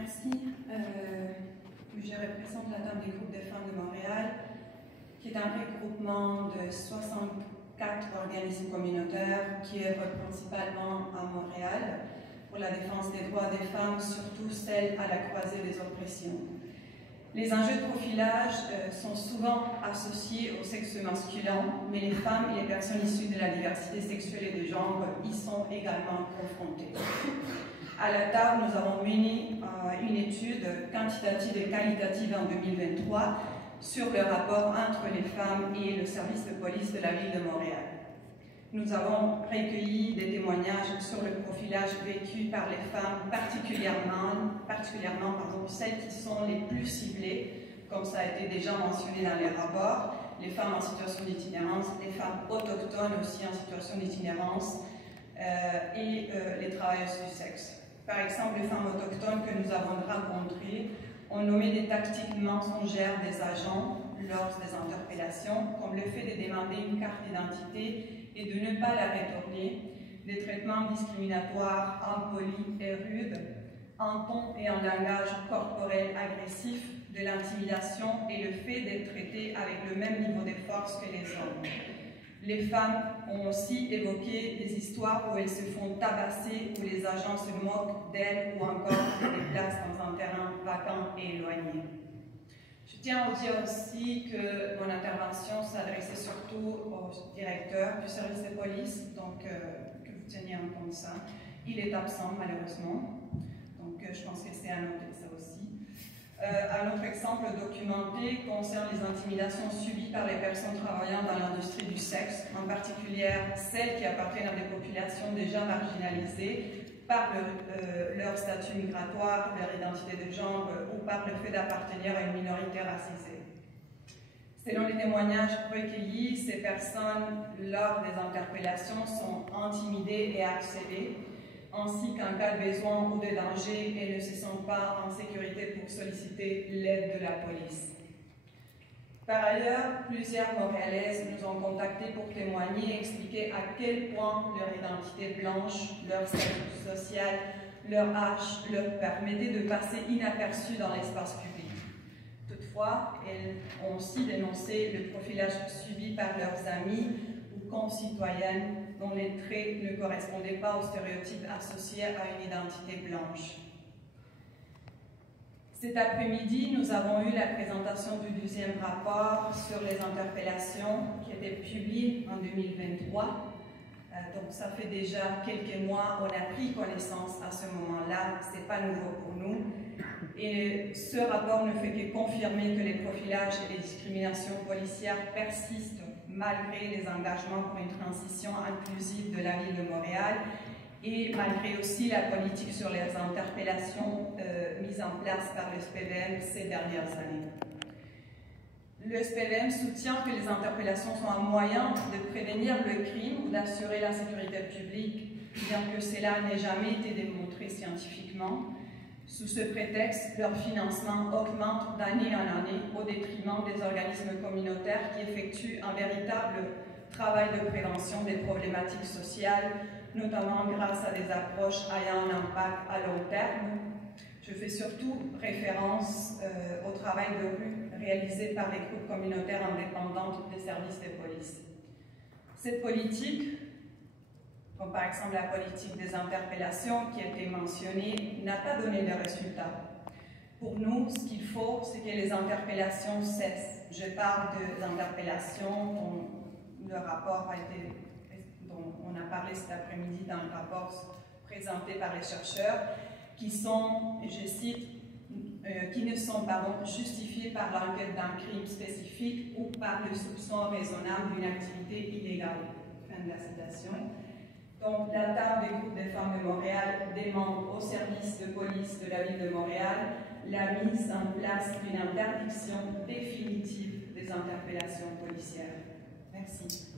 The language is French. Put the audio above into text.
Merci. Je représente la table des groupes de femmes de Montréal, qui est un regroupement de 64 organismes communautaires qui œuvrent principalement à Montréal pour la défense des droits des femmes, surtout celles à la croisée des oppressions. Les enjeux de profilage sont souvent associés au sexe masculin, mais les femmes et les personnes issues de la diversité sexuelle et de genre y sont également confrontées. À la table, nous avons mené une étude quantitative et qualitative en 2023 sur le rapport entre les femmes et le service de police de la ville de Montréal. Nous avons recueilli des témoignages sur le profilage vécu par les femmes, particulièrement celles qui sont les plus ciblées, comme ça a été déjà mentionné dans les rapports, les femmes en situation d'itinérance, les femmes autochtones aussi en situation d'itinérance et les travailleuses du sexe. Par exemple, les femmes autochtones que nous avons rencontrées ont nommé des tactiques mensongères des agents lors des interpellations, comme le fait de demander une carte d'identité et de ne pas la retourner, des traitements discriminatoires impolis et rudes, en ton et en langage corporel agressif, de l'intimidation et le fait d'être traitées avec le même niveau de force que les hommes. Les femmes ont aussi évoqué des histoires où elles se font tabasser, où les agents se moquent d'elles ou encore les déplacent dans un terrain vacant et éloigné. Je tiens à vous dire aussi que mon intervention s'adressait surtout au directeur du service de police, donc que vous teniez en compte ça. Il est absent malheureusement, donc je pense que c'est à noter ça aussi. Un autre exemple documenté concerne les intimidations subies par les personnes travaillant dans l'industrie du sexe, en particulier celles qui appartiennent à des populations déjà marginalisées par leur statut migratoire, leur identité de genre ou par le fait d'appartenir à une minorité racisée. Selon les témoignages recueillis, ces personnes, lors des interpellations, sont intimidées et harcelées, ainsi qu'en cas de besoin ou de danger, elles ne se sentent pas en sécurité pour solliciter l'aide de la police. Par ailleurs, plusieurs Montréalaises nous ont contactés pour témoigner et expliquer à quel point leur identité blanche, leur statut social, leur âge leur permettait de passer inaperçues dans l'espace public. Toutefois, elles ont aussi dénoncé le profilage subi par leurs amis ou concitoyennes dont les traits ne correspondaient pas aux stéréotypes associés à une identité blanche. Cet après-midi, nous avons eu la présentation du deuxième rapport sur les interpellations qui était publié en 2023. Donc ça fait déjà quelques mois, on a pris connaissance à ce moment-là, ce n'est pas nouveau pour nous. Et ce rapport ne fait que confirmer que les profilages et les discriminations policières persistent malgré les engagements pour une transition inclusive de la ville de Montréal et malgré aussi la politique sur les interpellations mise en place par le SPVM ces dernières années. Le SPVM soutient que les interpellations sont un moyen de prévenir le crime ou d'assurer la sécurité publique, bien que cela n'ait jamais été démontré scientifiquement. Sous ce prétexte, leur financement augmente d'année en année au détriment des organismes communautaires qui effectuent un véritable travail de prévention des problématiques sociales, notamment grâce à des approches ayant un impact à long terme. Je fais surtout référence au travail de rue réalisé par les groupes communautaires indépendants des services de police. Cette politique, comme par exemple la politique des interpellations qui a été mentionnée, n'a pas donné de résultats. Pour nous, ce qu'il faut, c'est que les interpellations cessent. Je parle d'interpellations dont le rapport a été, dont on a parlé cet après-midi dans le rapport présenté par les chercheurs, qui sont, je cite, qui ne sont justifiées par l'enquête d'un crime spécifique ou par le soupçon raisonnable d'une activité illégale. Fin de la citation. Donc, la table des groupes des femmes de Montréal demande au service de police de la ville de Montréal la mise en place d'une interdiction définitive des interpellations policières. Merci.